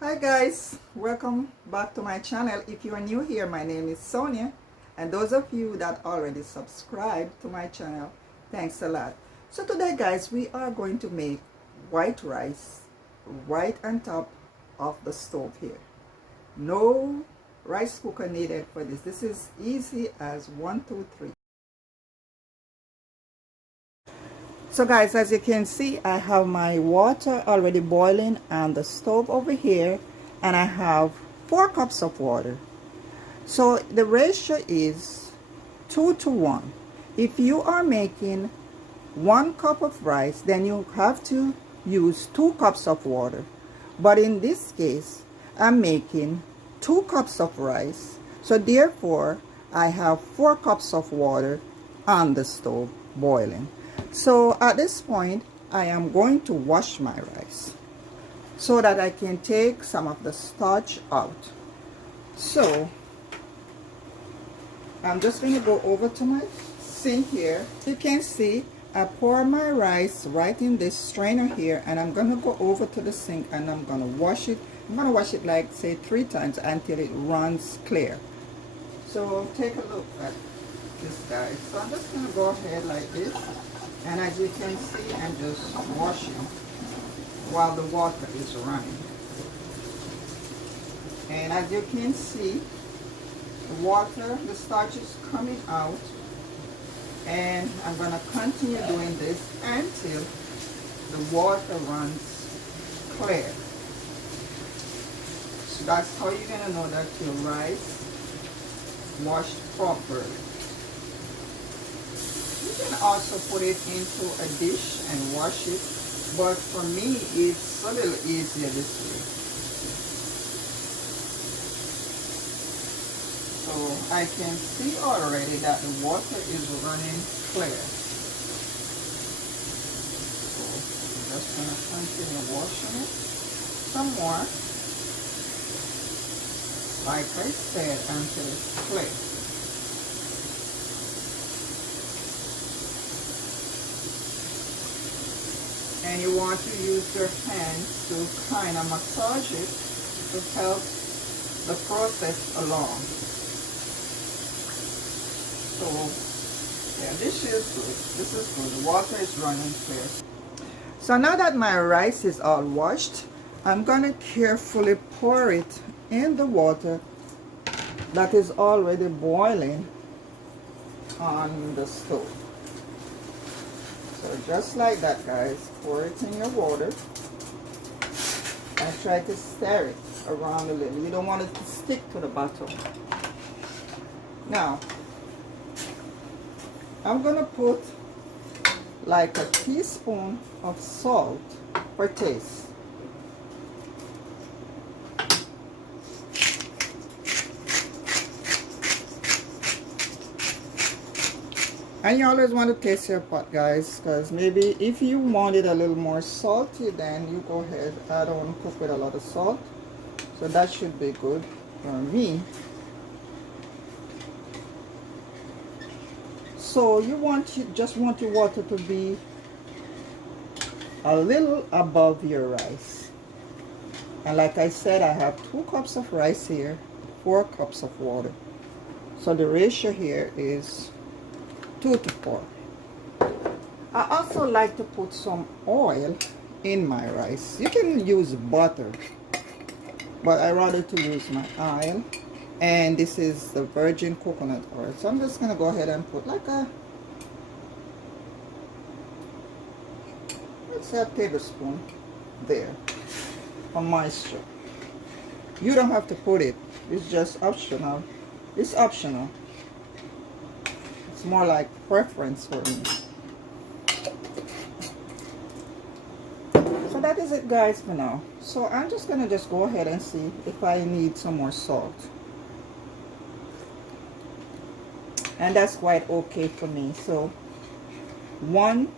Hi guys, welcome back to my channel. If you are new here, my name is Sonia, and those of you that already subscribed to my channel, thanks a lot. So today guys, we are going to make white rice right on top of the stove here. No rice cooker needed for this. This is easy as 1, 2, 3. So guys, as you can see, I have my water already boiling on the stove over here, and I have 4 cups of water. So the ratio is 2 to 1. If you are making 1 cup of rice, then you have to use 2 cups of water. But in this case, I'm making 2 cups of rice. So therefore, I have 4 cups of water on the stove boiling. So at this point, I am going to wash my rice so that I can take some of the starch out. So I'm just going to go over to my sink here. You can see I pour my rice right in this strainer here, and I'm going to go over to the sink and I'm going to wash it. I'm going to wash it like say 3 times until it runs clear. So take a look at this guys. So I'm just going to go ahead like this, and as you can see, I'm just washing while the water is running. And as you can see, the water, the starch is coming out, and I'm going to continue doing this until the water runs clear. So that's how you're going to know that your rice washed properly. You can also put it into a dish and wash it, but for me it's a little easier this way. So I can see already that the water is running clear. So I'm just going to continue washing it some more, like I said, until it's clear. And you want to use your hands to kind of massage it to help the process along. So yeah, this is good. This is good. The water is running clear. So now that my rice is all washed, I'm going to carefully pour it in the water that is already boiling on the stove. So just like that guys, pour it in your water and try to stir it around a little. You don't want it to stick to the bottom. Now, I'm going to put like a teaspoon of salt for taste. And you always want to taste your pot guys, because maybe if you want it a little more salty, then you go ahead. I don't cook with a lot of salt, so that should be good for me. So you just want your water to be a little above your rice. And like I said, I have 2 cups of rice here, 4 cups of water. So the ratio here is 2 to 4. I also like to put some oil in my rice. You can use butter, but I rather to use my oil. And this is the virgin coconut oil. So I'm just going to go ahead and put like let's say a tablespoon there for moisture. You don't have to put it. It's just optional. It's optional. It's more like preference for me. So that is it guys for now. So I'm just gonna go ahead and see if I need some more salt. And that's quite okay for me. So 1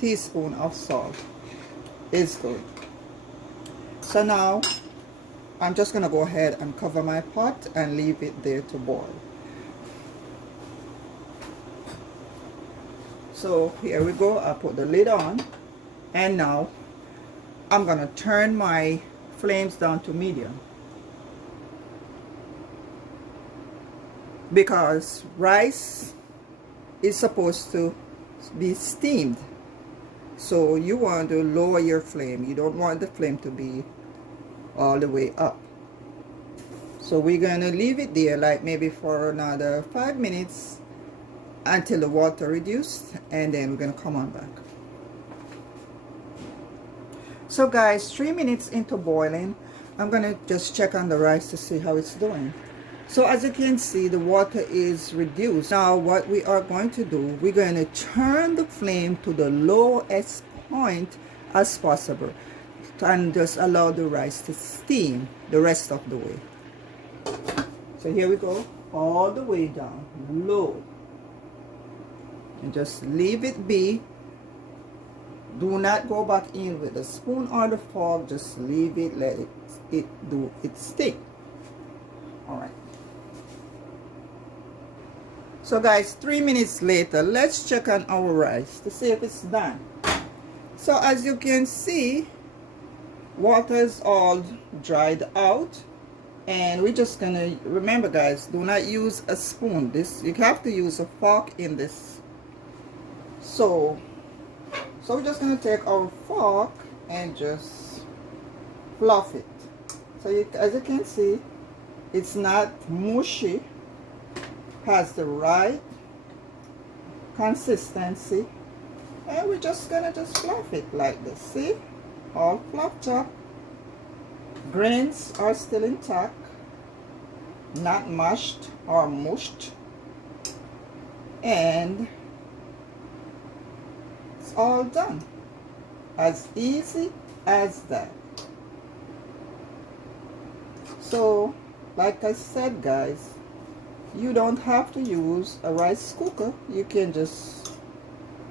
teaspoon of salt is good. So now I'm just gonna go ahead and cover my pot and leave it there to boil. So here we go. I put the lid on, and now I'm gonna turn my flames down to medium, because rice is supposed to be steamed. So you want to lower your flame. You don't want the flame to be all the way up. So we're gonna leave it there like maybe for another 5 minutes until the water reduced, and then we're gonna come on back. So guys, 3 minutes into boiling, I'm gonna just check on the rice to see how it's doing. So as you can see, the water is reduced. Now what we are going to do, we're going to turn the flame to the lowest point as possible and just allow the rice to steam the rest of the way. So here we go, all the way down, low. And just leave it be. Do not go back in with the spoon or the fork. Just leave it, let it do its thing. All right. So guys, 3 minutes later, let's check on our rice to see if it's done. So as you can see, water is all dried out, and we're just gonna, remember guys, do not use a spoon. This, you have to use a fork in this. So we're just gonna take our fork and just fluff it. So as you can see, it's not mushy, has the right consistency, and we're just gonna just fluff it like this. See, all fluffed up. Grains are still intact, not mashed or mushed, and it's all done. As easy as that. So like I said guys, you don't have to use a rice cooker. You can just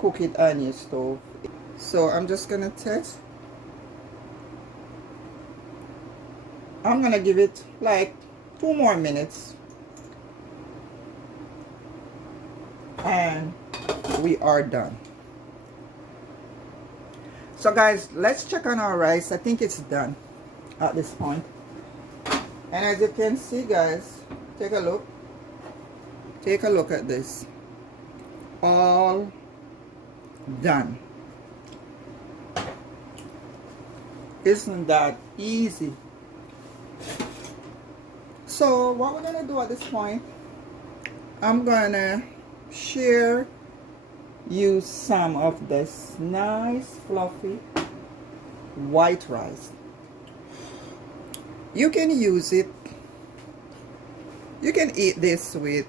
cook it on your stove. So I'm just gonna test. I'm gonna give it like 2 more minutes, and we are done. So guys, let's check on our rice. I think it's done at this point. And as you can see guys, take a look. Take a look at this. All done. Isn't that easy? So what we're gonna do at this point, I'm gonna share you some of this nice fluffy white rice. You can use it, you can eat this with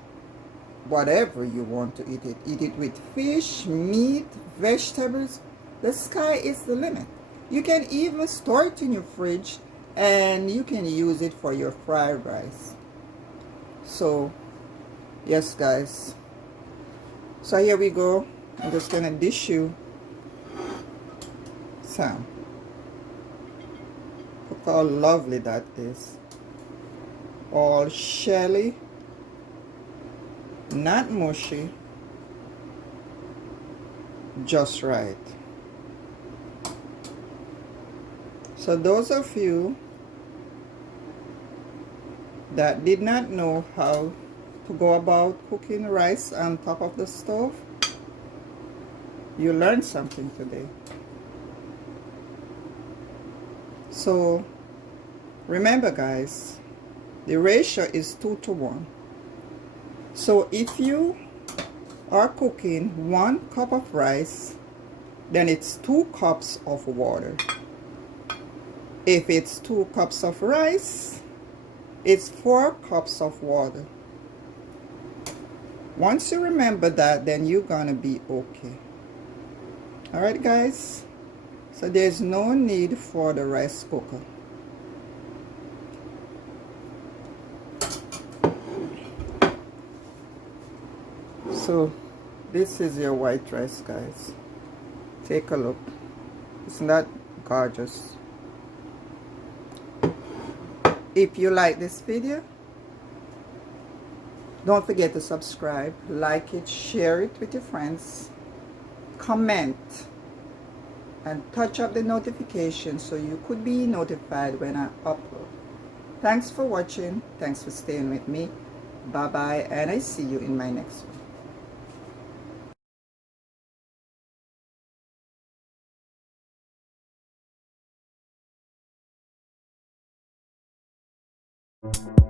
whatever you want to eat it. Eat it with fish, meat, vegetables. The sky is the limit. You can even store it in your fridge, and you can use it for your fried rice. So yes guys, so here we go. I'm just gonna dish you some. Look how lovely that is. All shelly, not mushy, just right. So those of you that did not know how to go about cooking rice on top of the stove, you learned something today. So remember guys, the ratio is 2 to 1. So if you are cooking 1 cup of rice, then it's 2 cups of water. If it's 2 cups of rice, it's 4 cups of water. Once you remember that, then you're gonna be okay. All right guys, so there's no need for the rice cooker. So this is your white rice guys. Take a look. Isn't that gorgeous? If you like this video, don't forget to subscribe, like it, share it with your friends, comment, and touch up the notification so you could be notified when I upload. Thanks for watching. Thanks for staying with me. Bye bye, and I see you in my next one.